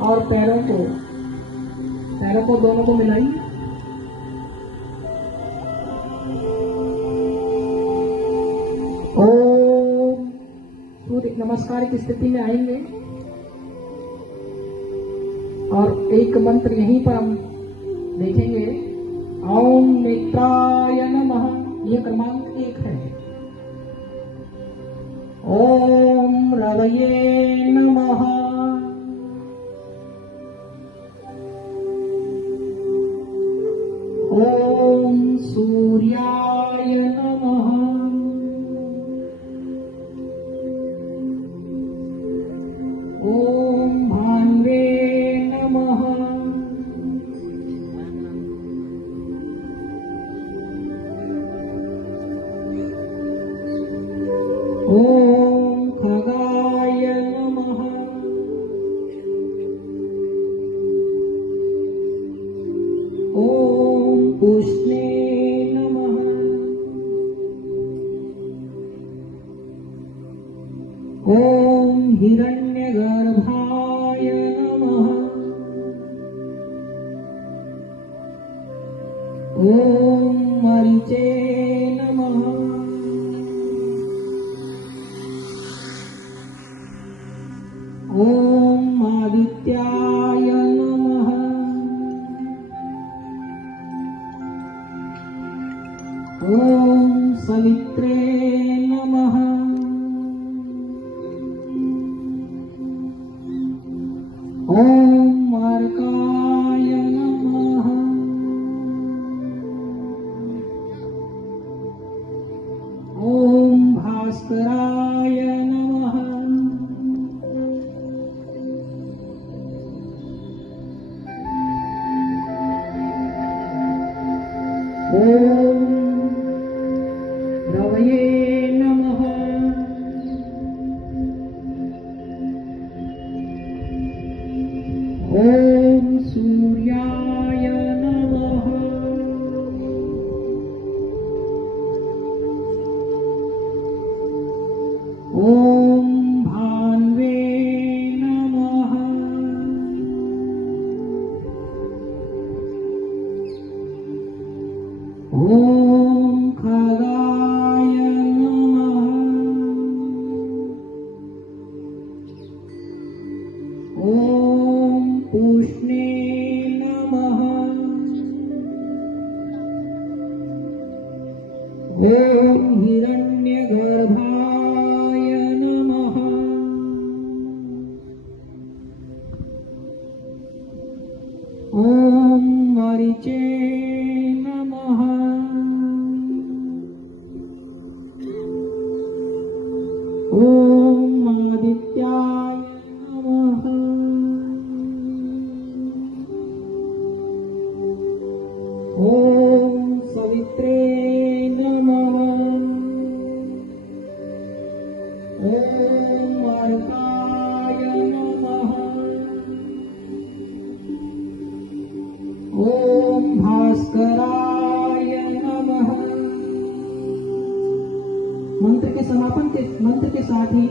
और पैरों को दोनों को मिलाइए। ओम। सूर्य नमस्कार की स्थिति में आएंगे और एक मंत्र यहीं पर हम देखेंगे। ओम नेत्राय नमः, यह क्रमांक 1 है। ओम रवये नमः, ओम सूर्याय नमः, ओम भान्वे नमः, ओम खगाय नमः, ओम पुष्णे नमः, ओम हिरण्यगर्भाय नमः, ओम मरीचे नमः, ओम आदित्याय नमः, ओम सवित्रे नमः, ओम अर्काय नमः, ओम भास्कराय नमः, ओम रवये नमः, ओम सूर्याय नमः, ओम भान्वे नमः, ओम खगाय नमः, ओम पुष्णे नमः, ओम हिरण्यगर्भाय नमः, ओम मरीचे नमः, ओम आदित्याय नमः, ओम सवित्रे नमः, ओम अर्काय नमः, ओम भास्कराय नमः। मंत्र के साथ ही